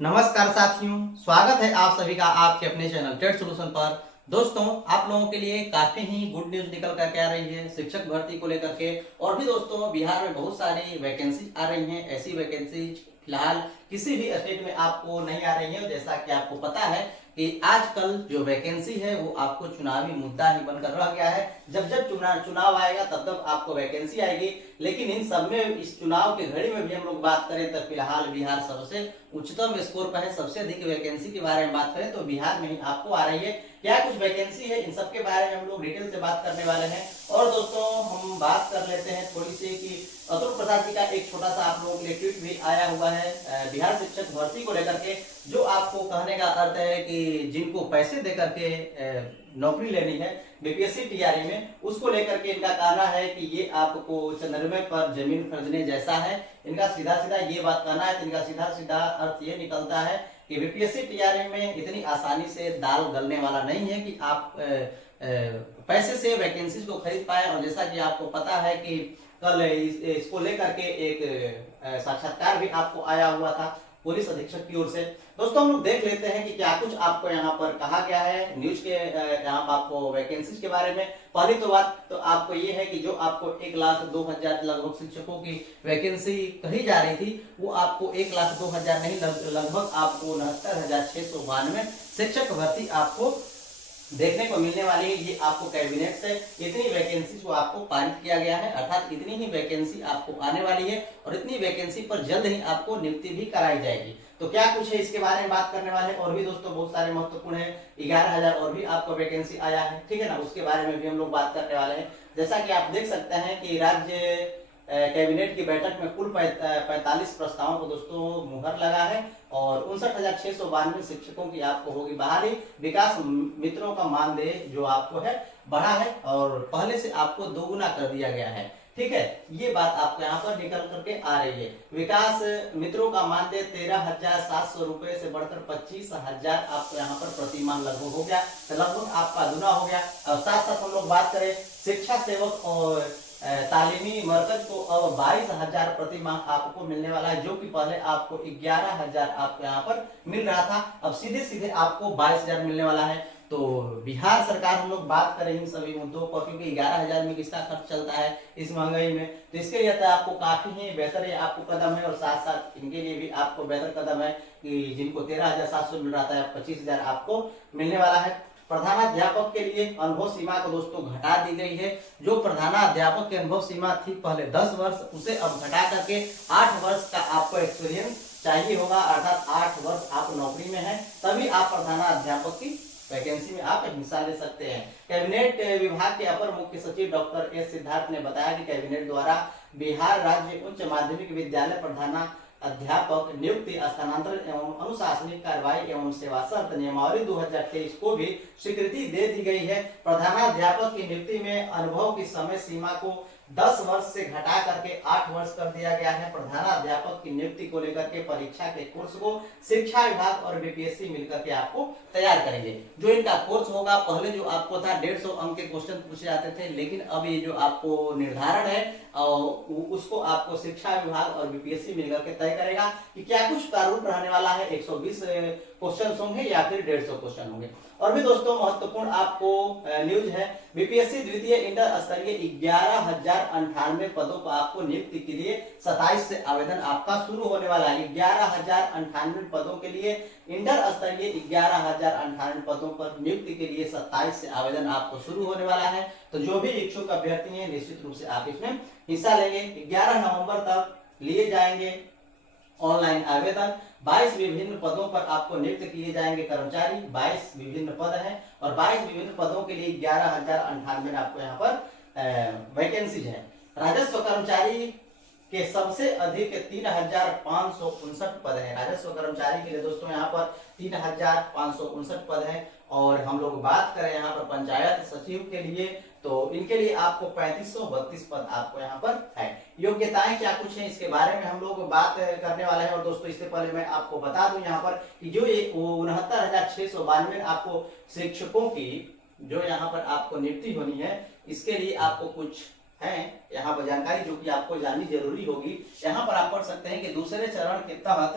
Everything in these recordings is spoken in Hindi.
नमस्कार साथियों, स्वागत है आप सभी का आपके अपने चैनल टेट सॉल्यूशन पर। दोस्तों, आप लोगों के लिए काफी ही गुड न्यूज निकल कर के आ रही है शिक्षक भर्ती को लेकर के। और भी दोस्तों, बिहार में बहुत सारी वैकेंसी आ रही हैं। ऐसी वैकेंसी फिलहाल किसी भी स्टेट में आपको नहीं आ रही है। जैसा कि आपको पता है कि आजकल जो वैकेंसी है वो आपको चुनावी मुद्दा ही बनकर रह गया है। जब जब चुनाव आएगा तब तब आपको वैकेंसी आएगी। लेकिन इन सब में इस चुनाव की घड़ी में भी हम लोग बात करें तो फिलहाल बिहार सबसे उच्चतम स्कोर पर है। सबसे अधिक वैकेंसी के बारे में बात करें तो बिहार में ही आपको आ रही है। क्या कुछ वैकेंसी है, इन सब के बारे में हम लोग डिटेल से बात करने वाले हैं। और दोस्तों, हम बात कर लेते हैं थोड़ी सी कि अतुल प्रसाद जी का एक छोटा सा आप लोगों के लिए ट्वीट भी आया हुआ है बिहार शिक्षक भर्ती को लेकर के, जो आपको कहने का अर्थ है कि जिनको पैसे दे करके नौकरी लेनी है बीपीएससी टीआरई में, उसको लेकर के इनका कहना है कि ये आपको चंद्रमा पर जमीन खरीदने जैसा है। इनका सीधा सीधा ये बात कहना है। तो इनका सीधा सीधा अर्थ ये निकलता है कि बीपीएससी टीआरई में इतनी आसानी से दाल गलने वाला नहीं है कि आप पैसे से वैकेंसी को खरीद पाए। और जैसा कि आपको पता है कि कल इसको लेकर के एक साक्षात्कार भी आपको आया हुआ था पुलिस अधीक्षक की ओर से। दोस्तों, हम लोग देख लेते हैं कि क्या कुछ आपको यहाँ पर कहा गया है न्यूज के यहाँ पर आपको वैकेंसीज के बारे में। पहली तो बात तो आपको ये है कि जो आपको 1,02,000 लगभग शिक्षकों की वैकेंसी कही जा रही थी, वो आपको 1,02,000 नहीं, लगभग आपको 69,692 शिक्षक भर्ती आपको देखने को मिलने वाली है। ये आपको कैबिनेट से इतनी वैकेंसी को आपको पारित किया गया है, अर्थात इतनी ही वैकेंसी आपको आने वाली है और इतनी वैकेंसी पर जल्द ही आपको नियुक्ति भी कराई जाएगी। तो क्या कुछ है इसके बारे में बात करने वाले हैं। और भी दोस्तों बहुत सारे महत्वपूर्ण है, 11,000 और भी आपको वैकेंसी आया है, ठीक है ना, उसके बारे में भी हम लोग बात करने वाले हैं। जैसा कि आप देख सकते हैं कि राज्य कैबिनेट की बैठक में कुल 45 प्रस्तावों को दोस्तों मुहर लगा है और 59,692 शिक्षकों की आपको होगी बहाली। विकास मित्रों का मानदेय जो आपको है बढ़ा है और पहले से आपको दोगुना कर दिया गया है, ठीक है। ये बात आपको यहाँ पर निकल करके आ रही है। विकास मित्रों का मानदेय 13,700 रुपए से बढ़कर 25,000 आपको यहाँ पर प्रति माह लगभग हो गया, तो लगभग आपका दुना हो गया। और साथ साथ हम लोग बात करें शिक्षा सेवक और तालीमी मरकज को अब 22,000 प्रति माह आपको मिलने वाला है, जो कि पहले आपको 11,000 आपको यहाँ पर मिल रहा था, अब सीधे सीधे आपको 22,000 मिलने वाला है। तो बिहार सरकार, हम लोग बात करें इन सभी मुद्दों पर, क्योंकि 11,000 में किसका खर्च चलता है इस महंगाई में, तो इसके लिए आपको काफी ही बेहतर है आपको कदम है। और साथ साथ इनके लिए भी आपको बेहतर कदम है कि जिनको 13,700 मिल रहा था 25,000 आपको मिलने वाला है। प्रधानाध्यापक के लिए अनुभव सीमा को दोस्तों घटा दी गई है। जो प्रधानाध्यापक की अनुभव सीमा थी पहले 10 वर्ष, उसे अब घटा करके 8 वर्ष का आपको एक्सपीरियंस चाहिए होगा, अर्थात 8 वर्ष आप नौकरी में हैं तभी आप प्रधानाध्यापक की वैकेंसी में आप हिस्सा ले सकते हैं। कैबिनेट विभाग के अपर मुख्य सचिव डॉक्टर एस सिद्धार्थ ने बताया कि कैबिनेट द्वारा बिहार राज्य उच्च माध्यमिक विद्यालय प्रधाना अध्यापक नियुक्ति, स्थानांतरण एवं अनुशासनिक कार्रवाई एवं सेवा शर्त नियमावली 2023 को भी स्वीकृति दे दी गई है। प्रधानाध्यापक की नियुक्ति में अनुभव की समय सीमा को 10 वर्ष से घटा करके 8 वर्ष कर दिया गया है। प्रधानाध्यापक की नियुक्ति को लेकर के परीक्षा के कोर्स को शिक्षा विभाग और बीपीएससी मिलकर के आपको तैयार करेंगे। जो इनका कोर्स होगा, पहले जो आपको था 150 अंक के क्वेश्चन पूछे जाते थे, लेकिन अब ये जो आपको निर्धारण है उसको आपको शिक्षा विभाग और बीपीएससी मिलकर के तय करेगा कि क्या कुछ प्रारूप रहने वाला है, 120 क्वेश्चन होंगे या फिर 150 क्वेश्चन होंगे। और भी दोस्तों महत्वपूर्ण आपको न्यूज है, बीपीएससी द्वितीय इंटर स्तरीय 11,098 पदों पर आपको नियुक्ति के लिए 27 से आवेदन आपका शुरू होने वाला है। 11,098 पदों के लिए इंटर स्तरीय 11,098 पदों पर नियुक्ति के लिए 27 से आवेदन आपको शुरू होने वाला है। तो जो भी इच्छुक अभ्यर्थी हैं निश्चित रूप से आप इसमें हिस्सा लेंगे। 11 नवंबर तक लिए जाएंगे ऑनलाइन आवेदन। 22 विभिन्न पदों पर आपको नियुक्त किए जाएंगे कर्मचारी, 22 विभिन्न पद हैं और 22 विभिन्न पदों के लिए 11,098 आपको यहाँ पर वैकेंसीज है। राजस्व कर्मचारी के सबसे अधिक 3,559 पद हैं। राजस्व कर्मचारी के लिए दोस्तों यहाँ पर 3,559 पद हैं। और हम लोग बात करें यहाँ पर पंचायत सचिव के लिए, तो इनके लिए आपको 3,532 पद आपको यहाँ पर है। योग्यताएं क्या कुछ है इसके बारे में हम लोग बात करने वाले हैं। और दोस्तों, इससे पहले मैं आपको बता दूं यहाँ पर कि जो ये 69,692 आपको शिक्षकों की जो यहाँ पर आपको नियुक्ति होनी है, इसके लिए आपको कुछ है यहाँ पर जानकारी जो कि आपको जाननी जरूरी होगी। यहाँ पर आप पढ़ सकते हैं कि दूसरे चरण के तहत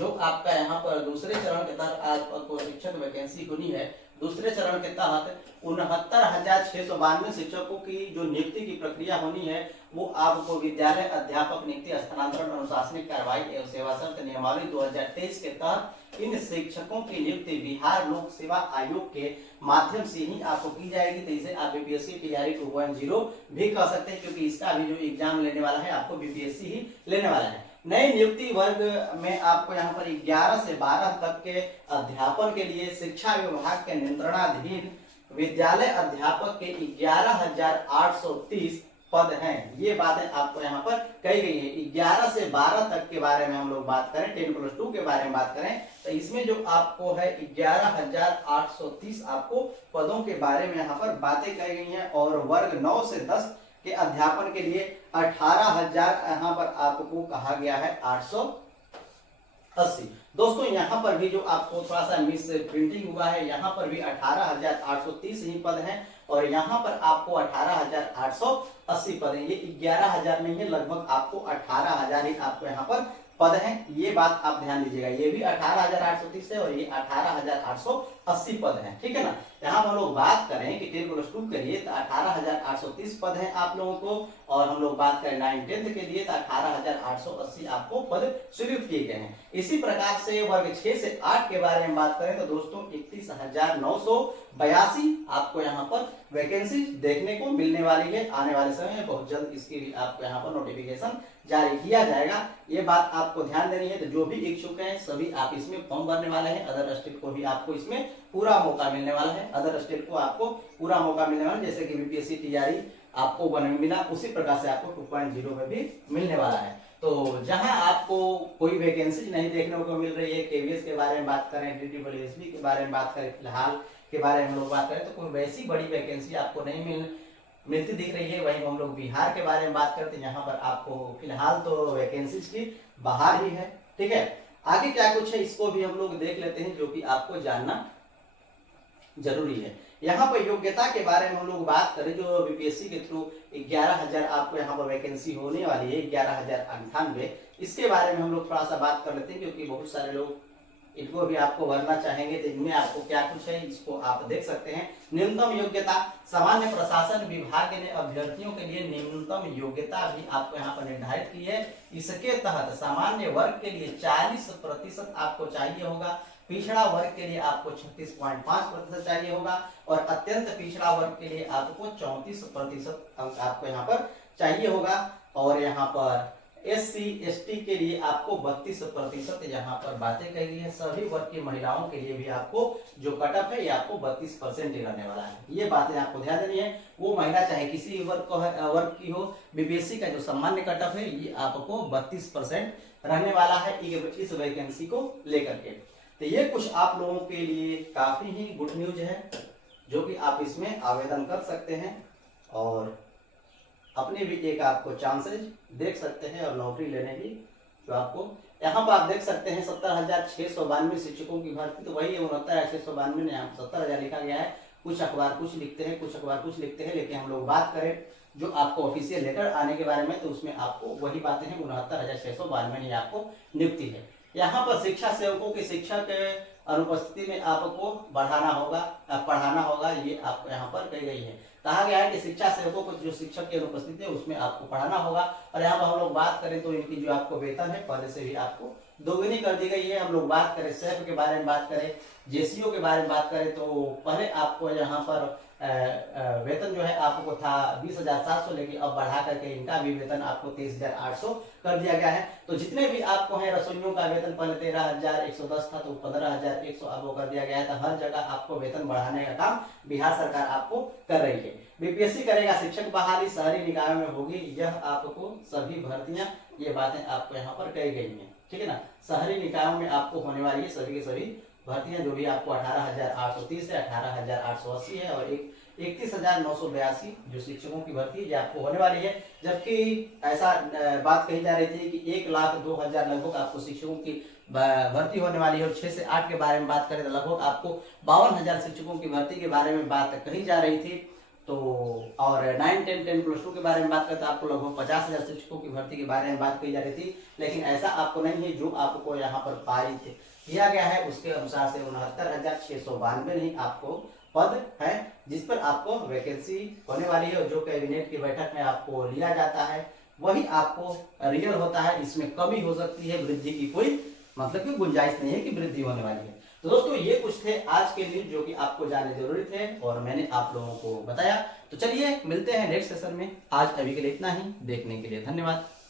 जो आपका यहाँ पर दूसरे चरण के तहत आपको शिक्षक वैकेंसी खुली है, दूसरे चरण के तहत 69,692 शिक्षकों की जो नियुक्ति की प्रक्रिया होनी है वो आपको विद्यालय अध्यापक नियुक्ति स्थानांतरण अनुशासनिक कार्रवाई एवं सेवा शर्त नियमावली 2023 के तहत इन शिक्षकों की नियुक्ति बिहार लोक सेवा आयोग के माध्यम से ही आपको की जाएगी। तो इसे आप बीपीएससी टीआरई 2.0 भी कह सकते हैं, क्योंकि इसका भी जो एग्जाम लेने वाला है आपको बीपीएससी ही लेने वाला है। नए नियुक्ति वर्ग में आपको यहाँ पर 11 से 12 तक के अध्यापन के लिए शिक्षा विभाग के नियंत्रणाधीन विद्यालय अध्यापक के 11,830 पद हैं। ये बातें आपको यहाँ पर कही गई है। 11 से 12 तक के बारे में हम लोग बात करें, 10+2 के बारे में बात करें, तो इसमें जो आपको है 11,830 आपको पदों के बारे में यहाँ पर बातें कही गई हैं। और वर्ग 9 से 10 के अध्यापन के लिए 18,000 यहाँ पर आपको कहा गया है 880। दोस्तों यहाँ पर भी जो आपको थोड़ा सा मिस प्रिंटिंग हुआ है, यहाँ पर भी 18,830 ही पद हैं और यहाँ पर आपको 18,880 पद हैं। ये 11,000 नहीं है, लगभग आपको 18,000 ही आपको यहाँ पर पद हैं। ये बात आप ध्यान दीजिएगा, ये भी 18,830 है और ये 18,880 पद हैं, ठीक है ना। यहाँ हम लोग बात करें कि 10+2 के लिए तो 18,830 पद हैं आप लोगों को, और हम लोग बात करें 9-10 के लिए तो 18,880 आपको पद स्वीकृत किए गए हैं। इसी प्रकार से वर्ग 6 से 8 के बारे में बात करें तो दोस्तों 31,982 आपको यहाँ पर वैकेंसी देखने को मिलने वाली है। आने वाले समय में बहुत जल्द इसकी भी आपको यहाँ पर नोटिफिकेशन जारी किया जाएगा, ये बात आपको ध्यान देनी है। तो जो भी इच्छुक हैं सभी आप इसमें फॉर्म भरने वाले हैं। अदर स्टेट को भी आपको इसमें पूरा मौका मिलने वाला है, अदर स्टेट को आपको पूरा मौका मिलने वाला है। जैसे कि बीपीएससी टीआरई आपको 1 में मिला, उसी प्रकार से आपको 2.0 में भी मिलने वाला है। तो जहां आपको कोई वैकेंसी नहीं देखने को मिल रही है, केवीएस के बारे में बात करें, डीडीडब्ल्यूएसबी के बारे में बात करें, फिलहाल के बारे में हम लोग बात करें तो कोई वैसी बड़ी वैकेंसी आपको नहीं मिलती दिख रही है। वहीं हम लोग बिहार के बारे में बात करते हैं, यहाँ पर आपको फिलहाल तो वैकेंसीज की बाहर ही है, ठीक है। आगे क्या कुछ है इसको भी हम लोग देख लेते हैं, जो कि आपको जानना जरूरी है। यहाँ पर योग्यता के बारे में हम लोग बात करें, जो बीपीएससी के थ्रू 11,000 आपको यहाँ पर वैकेंसी होने वाली है, 11,098, इसके बारे में हम लोग थोड़ा सा बात कर लेते हैं, क्योंकि बहुत सारे लोग इनको भी आपको भरना चाहेंगे। तो इनमें आपको क्या कुछ है इसको आप देख सकते हैं। न्यूनतम योग्यता, सामान्य प्रशासन विभाग ने अभ्यर्थियों के लिए न्यूनतम योग्यता भी आपको यहाँ पर निर्धारित की है। इसके तहत सामान्य वर्ग के लिए 40% आपको चाहिए होगा, पिछड़ा वर्ग के लिए आपको 36.5% चाहिए होगा और अत्यंत पिछड़ा वर्ग के लिए आपको 34% अंक आपको यहाँ पर चाहिए होगा। और यहाँ पर SC ST के लिए आपको 32% यहाँ पर बातें कही गई है। सभी वर्ग की महिलाओं के लिए भी आपको जो कटअप है ये आपको 32% ही रहने वाला है। ये बातें आपको ध्यान देनी है। वो महिला चाहे किसी वर्ग की हो, बीपीएससी का जो सामान्य कटअप है ये आपको 32% रहने वाला है इस वैकेंसी को लेकर के। तो ये कुछ आप लोगों के लिए काफी ही गुड न्यूज है, जो कि आप इसमें आवेदन कर सकते हैं और अपने भी एक आपको चांसेस देख सकते हैं और नौकरी लेने की। जो आपको यहाँ पर आप देख सकते हैं 70,692 शिक्षकों की भर्ती, तो वही 69,692 ने 70,000 लिखा गया है। कुछ अखबार कुछ लिखते हैं, कुछ अखबार कुछ लिखते हैं, लेकिन हम लोग बात करें जो आपको ऑफिशियल लेटर आने के बारे में तो उसमें आपको वही बातें हैं, 69,692 में आपको नियुक्ति है। यहाँ पर शिक्षा सेवकों की शिक्षा के अनुपस्थिति में आपको पढ़ाना होगा, ये आपको यहाँ पर कही गई है। कहा गया है कि शिक्षा सेवकों को जो शिक्षक की अनुपस्थिति है उसमें आपको पढ़ाना होगा। और यहाँ पर हम लोग बात करें तो इनकी जो आपको वेतन है पहले से भी आपको दोगुनी कर दी गई है। हम लोग बात करें सेफ के बारे में बात करें, जेसीओ के बारे में बात करें तो पहले आपको यहाँ पर वेतन जो है आपको था 20,700, लेकिन अब बढ़ा करके इनका भी वेतन आपको 23,800 कर दिया गया है। तो जितने भी आपको है रसोइयों का वेतन पहले 13,110 था तो 15,100 अब वो कर दिया गया है। तो हर जगह आपको वेतन बढ़ाने का काम बिहार सरकार आपको कर रही है। बीपीएससी करेगा शिक्षक बहाली, शहरी निकायों में होगी यह आपको सभी भर्तियां, ये बातें आपको यहाँ पर कही गई है, ठीक है ना। शहरी निकायों में आपको होने वाली है सभी के सभी भर्तियां, जो भी आपको 18,830 है, 18,880 है और 31,982 जो शिक्षकों की भर्ती है आपको होने वाली है। जबकि ऐसा बात कही जा रही थी कि 1,02,000 लगभग आपको शिक्षकों की भर्ती होने वाली है। और 6 से 8 के बारे में बात करें तो लगभग आपको 52,000 शिक्षकों की भर्ती के बारे में बात कही जा रही थी। तो और 9, 10, 10+2 के बारे में बात करते हैं, आपको लगभग 50,000 शिक्षकों की भर्ती के बारे में बात की जा रही थी, लेकिन ऐसा आपको नहीं है। जो आपको यहाँ पर पारित किया गया है उसके अनुसार से 69,692 नहीं आपको पद है जिस पर आपको वैकेंसी होने वाली है। जो कैबिनेट की बैठक में आपको लिया जाता है वही आपको रियल होता है। इसमें कमी हो सकती है, वृद्धि की कोई मतलब की गुंजाइश नहीं है कि वृद्धि होने वाली है। तो दोस्तों ये कुछ थे आज के न्यूज जो कि आपको जानने जरूरी थे और मैंने आप लोगों को बताया। तो चलिए मिलते हैं नेक्स्ट सेशन में। आज अभी के लिए इतना ही। देखने के लिए धन्यवाद।